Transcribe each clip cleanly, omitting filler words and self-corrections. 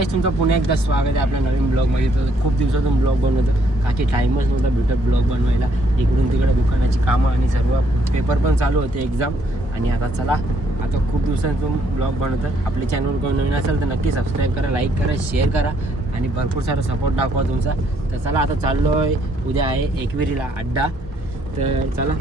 गाईस, तुमचं पुन्हा एकदा स्वागत आहे आपल्या नवीन ब्लॉगमध्ये. तर खूप दिवसातून ब्लॉग बनवतो का की टाईमच नव्हता भेटत ब्लॉग बनवायला. इकडून तिकडे दुकानाची कामं आणि सर्व पेपर पण चालू होते एक्झाम. आणि आता चला, आता खूप दिवसातून ब्लॉग बनवतात. आपले चॅनल कोण नवीन असेल तर नक्की सबस्क्राईब करा, लाईक करा, शेअर करा आणि भरपूर सारा सपोर्ट दाखवा तुमचा. तर चला, आता चाललो आहे, उद्या आहे एकविरीला अड्डा. तर चला,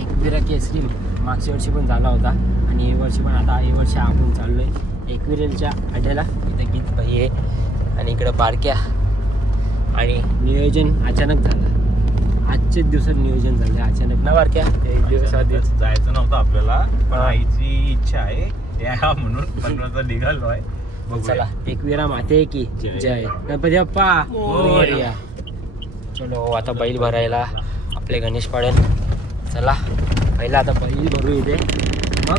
एकविरा केसरी मागच्या वर्षी पण झाला होता आणि हे वर्षी पण, आता हे वर्षी आपण चाललो आहे एकविरेलच्या अड्ड्याला. इथं गीत भाई आहे आणि इकडं बारक्या. आणि नियोजन अचानक झालं, आजचेच दिवसात नियोजन झालं अचानक ना बारक्या. एक दिवस आधी जायचं नव्हतं आपल्याला, पण आईची इच्छा आहे या म्हणून 15चा निघालो आहे. चला, एकविरा माते की जय, गणपती बाप्पा मोरया. चलो, आता बैल भरायला आपले गणेश पाडेल. चला, पहिला आता बैल भरू इथे, मग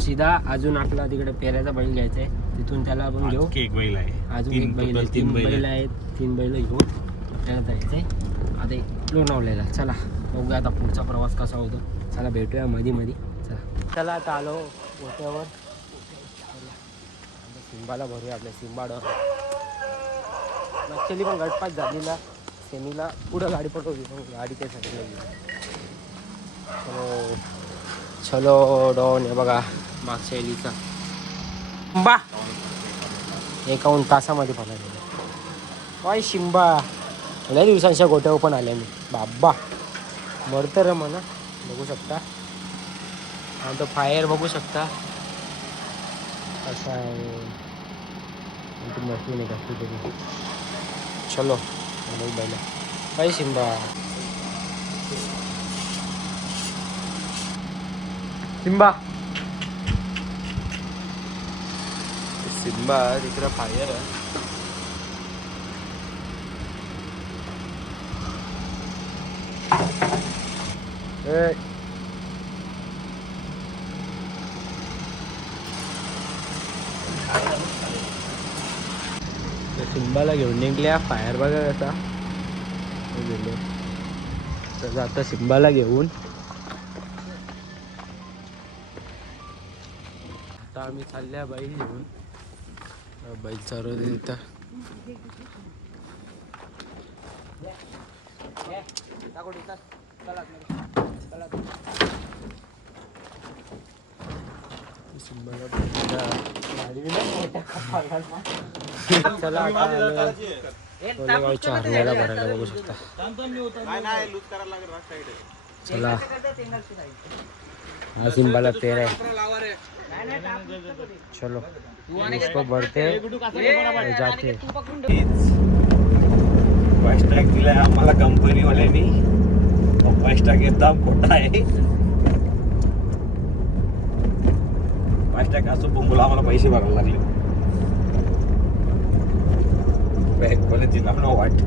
सीधा अजून आपला तिकडे पेऱ्याचा बैल घ्यायचा आहे, तिथून त्याला आपण घेऊ. एक बैल आहे, अजून एक बैल आहे, तीन बैल आहेत. 3 बैल घेऊन आपल्याला जायचं आहे आता लोणावळ्याला. चला, बघूया आता पुढचा प्रवास कसा होतो. चला, भेटूया मध्ये. चला आता आलो गोट्यावर. सिंबाला भरूया आपल्या सिंबाडवर. ॲक्च्युली पण गटपात झालेला सेमीला, पुढं गाडी पटवली पण गाडी त्यासाठी लागली. चलो डॉन, हे बघा मागच्या एलीचा शिंबा 51 तासामध्ये फलायला. काय शिंबा, लय दिवसांच्या गोट्यावर पण आल्या मी बाबा. मरतं रे म्हणा, बघू शकता. आणि तो फायर बघू शकता कसा आहे, मशीन आहे कसली तरी. चलो बैला, काय शिंबा सिम्बा सिम्बा तिकडे फायर आहे. सिम्बाला घेऊन निघल्या. फायर बघा कसा गेलो. तर जाता सिम्बाला घेऊन. आता आम्ही चालल्या बैल घेऊन. बैल चालवते तिथं. चला, कोलेगावच्या हरण्याला भरायला बघू शकता. चला, हा सिंबाला पेर आहे. चलो, इसको भरते जाते. फास्टॅग दिलाय आम्हाला कंपनीवाल्यांनी. फास्टॅग एकदम खोटा आहे. फास्टॅग असं बोंबला आम्हाला पैसे भरायला लागले. बॅग बोले तिला पण वाटत.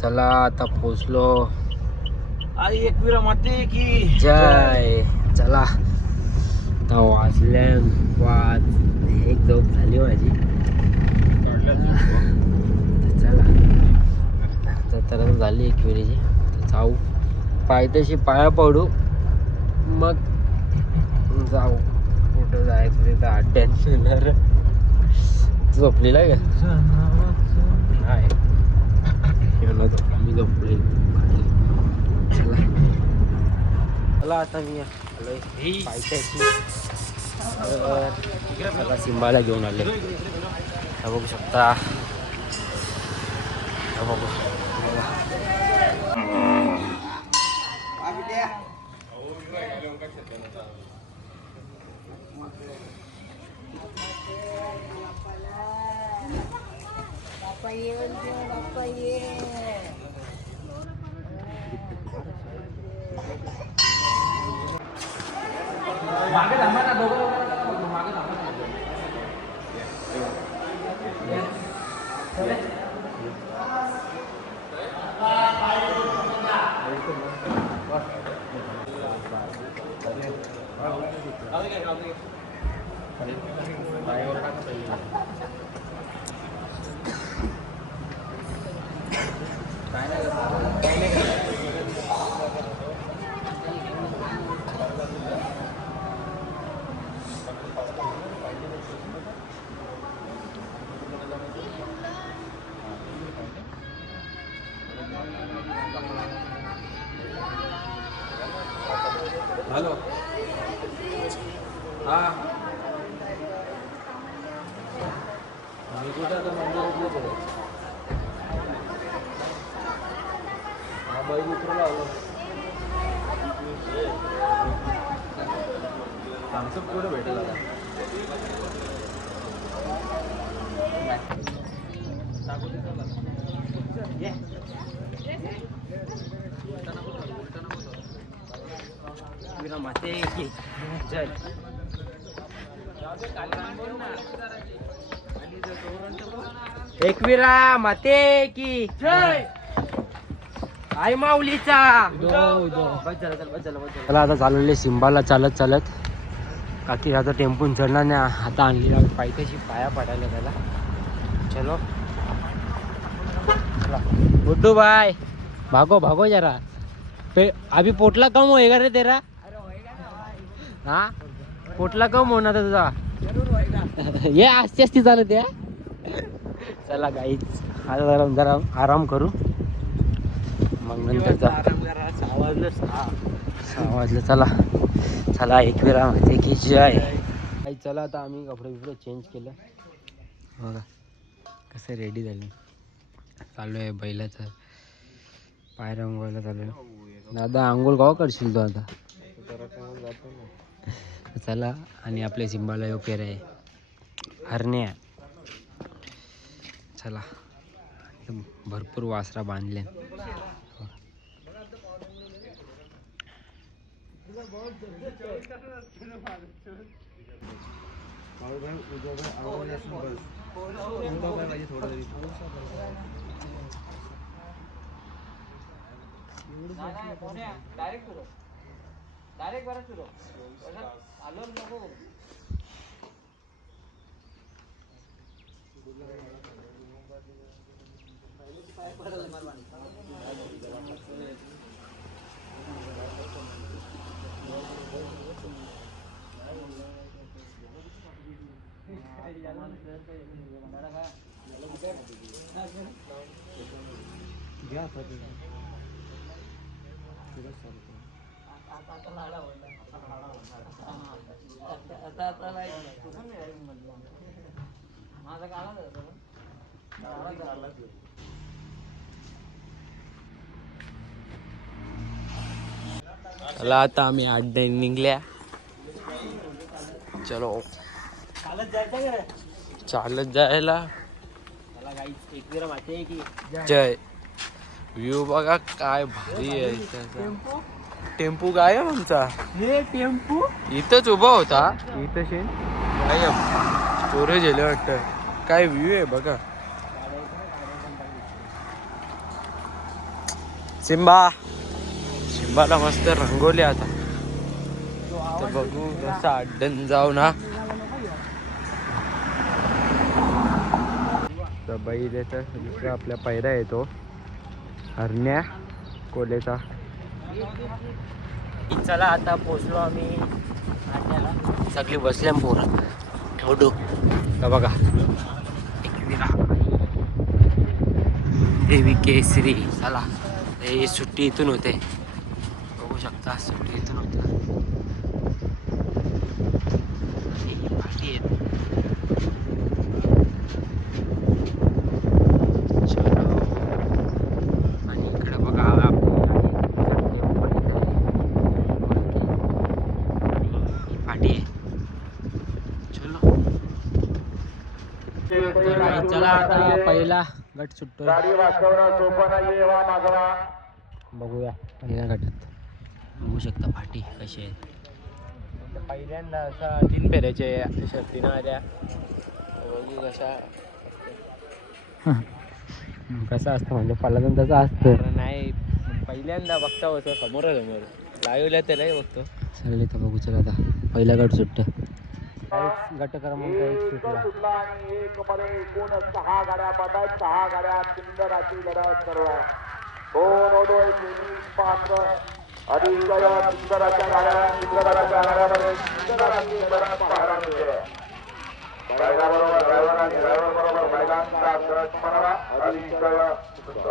चला, आता पोचलो. आई एकविरा माते की जय. चला, आता वाजल्या 5. एक झोप झाली माझी. चला, तर झाली एकविरीची. तर जाऊ, पायथ्याशी पाया पडू, मग जाऊ कुठं जायचं तिथं अड्ड्यात. झोपलेला का नाही, मी झोपले. चला, आता मी आलोय पायथ्याशी. आता सिंबाला घेऊन आले. बघू शकता, बघू. मागे थांबा ना दोघं मागे थांबा हॅलो हां मी कुठं आता मंदिरातलेच आहे हा बैल उतरला आलो आमचं कुठं भेटेल आता माते की जय एकविरा माते की जय आई माऊलीचा चला आता चालवले सिंबाला चालत चालत काकी आता टेम्पून चढणार नाही आता आणली पायथ्याशी पाया पडायला त्याला चलो गुड्डू भाई भागो भागो जरा अभी पोटला कम होएगा रे तेरा हाँ पोटला कम होना था तुझा ये आस्ते आस्ते चालत या चला गाईच आता जरा आराम करू मग नंतर 6 वाजलं चला चला एक वेळा माहिती की जय काही चला आता आम्ही कपडे बिपडे चेंज केलं बघा कसं रेडी झाले चालू आहे बैलाचं पाय रंगवायला चालू आहे दादा आंघोळ गाव करशील तो आता चला आणि आपल्या सिंबाला योपेर आहे हरण्या चला भरपूर वासरा बांधले डायरेक्ट बरं सुरू आलो नको चला आता आम्ही अड्डे निघल्या चलो चालत जायला जय व्ह्यू बघा काय भारी आहे टेम्पू गायब आमचा टेम्पू इथंच उभा होता इथं शेन गायब स्टोरेज गेलं वाटतं काय व्ह्यू आहे बघा सिंबाला मस्त रंगवले आता तर बघू कसं अड्डन जाऊ ना तर बैल येतं दुसरा आपल्या पैरा येतो हरण्या कोलेचा चला आता पोचलो आम्ही सगळी बसल्या पोरं ठेवडू का बघा देवी केसरी चला हे सुट्टी इथून होते बघू शकता सुट्टी इथून होते आणि इकडे बघा पाठी आहे चलो चला आता पहिला गट सुटतो बघूया पहिल्या गटात बघू शकता फाटी कशी आहे पहिल्यांदा असा 3 फेऱ्याचे शर्ती ना आल्या बघू कसा असतं म्हणजे पहिल्यांदा तसं असतं नाही पहिल्यांदा बघता होतं समोर लाईव्हला तर नाही बघतो चालले तर बघू चला आता पहिला गट सुट्ट गट क्रमांक 1 सुटला आणि एक मध्ये एकूण 6 गाड्या पडतात 6 गाड्या सुंदर अशी लढत सर्व दोन ओढोय पात्र अतिशय सुंदर अशा गाड्या सुंदर अशा गाड्यामध्ये सुंदर अशी लढत पाहायला मिळते ड्रायव्हर बरोबर आणि ड्रायव्हर बरोबर मैदानचा गट बनवा अतिशय सुंदर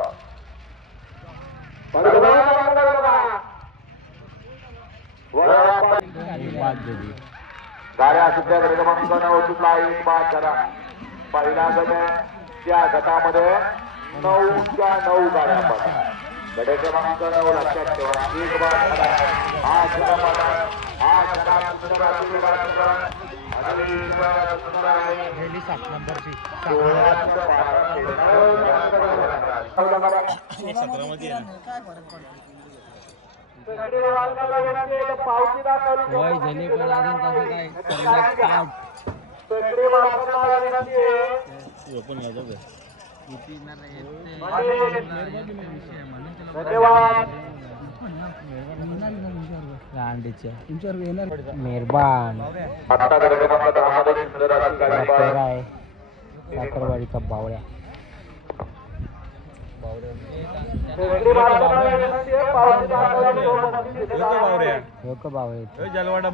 गाड्या सुद्धा क्रमांक 9 सुटला एक बाद झाला पहिला गट त्या गटामध्ये 9च्या 9 गाड्या पडतात गट क्रमांक 9 लक्षात ठेवा एक बाद झाला हा सुंदर अशी वय झाले पण अजून तसं काय मेहरबान आहे साखरवाडीचा बावळ्या जलवाडा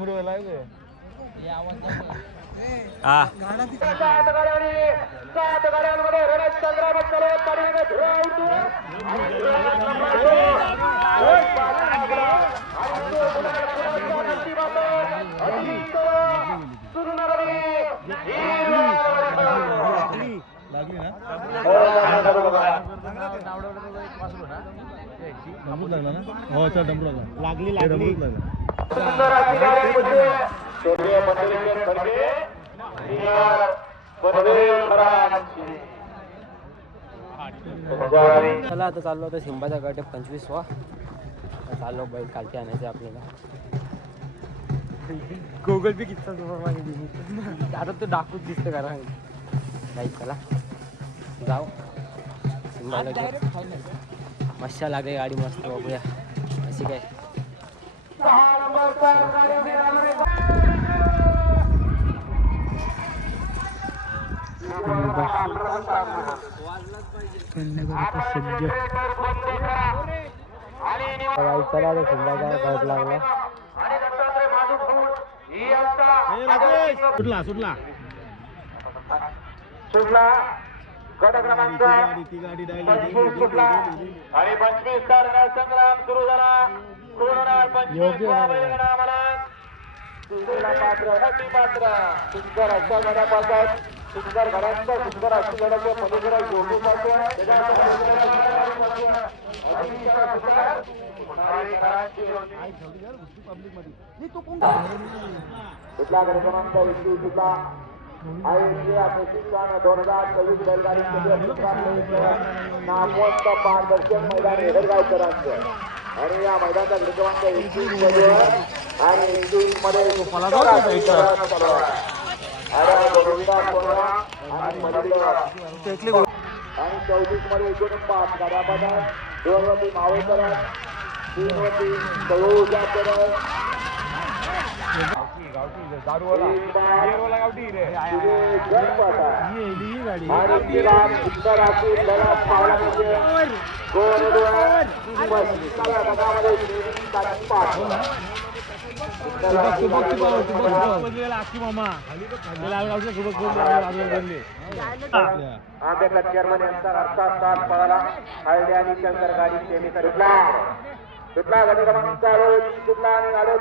लागली ना डमरूच लागला ना हो चल डमरू लागला लागली चला आता चाललो होता सिंबाचा गट 25वा चाललो बैल कालची आणायचं आपल्याला गुगल पे किती आता तो डाकूच दिसतं करा नाही चला जाऊ मस्त लागली गाडी मस्त बघूया अशी काय चला सिंबाचा गट लागला सुटला सुटला सुटला गट क्रमांक 25 सुटला आणि 25 चा संग्राम सुरू झाला कोरोना 25 सुंदर पात्र अति पात्र सुंदर अशा गाड्या पाहतात सुंदर गाड्यांचा सुंदर अशी गाड्याच्या पलीकडे जोडू कुठला गट क्रमांक 21 सुटला प्रशिक्षण 2024 बैलगाडी नामवंत पारदर्शक मैदान हेडरगावकरांचं आणि या मैदानाचा क्रमांक 21 मध्ये आणि 21 मध्ये आणि 34 मध्ये एकूण 5 गाड्या पडतात 2 वरती मावळकर 3 वरती तळोजाकर दारूवाला गावठी रे चेअरमन यांचा अर्थात तास पळाला हळदे आणि शंकर गाडी सेमी सुटला गाडी क्रमांक सुटला आणि गाडी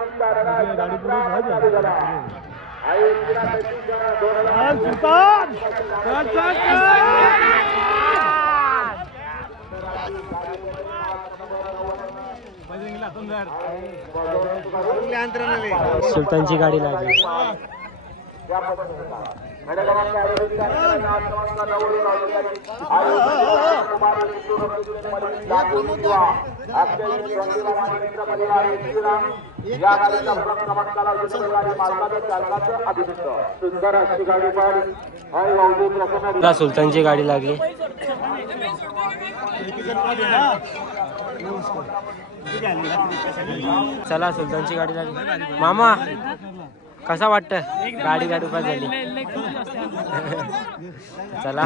चालू झाला सुलतानची गाडी लागली या गाडीचा क्रमांकाला मालकाचं अभिनंदन. सुंदर अशी गाडी पण आता सुलतानची गाडी लागली. चला सुलतानची गाडी लागली. मामा कसा वाटतं गाडी गाडी पास झाली. चला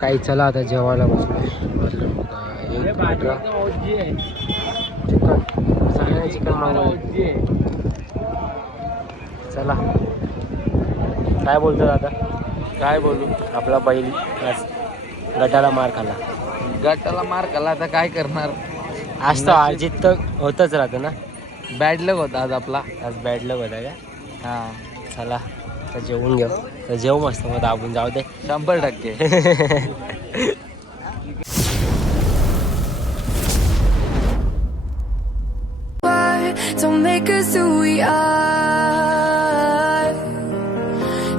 काही चला आता जेवायला बसलोय. चिकन सगळ्यांनी चिकन मागवलं. चला काय बोलतो दादा. काय बोलू, आपला बैल आज गटाला मार खाला. गटाला मार खाला आता काय करणार. आज तर अर्जित तर होतच राहतं ना. बॅड लक होता आज आपला. आज बॅड लक होता का. हा चला तर जेवून घेऊ. तर जेवू मस्त मग दाबून जाऊ दे. 100%. Don't make us who we are.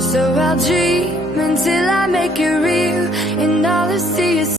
So I'll dream until I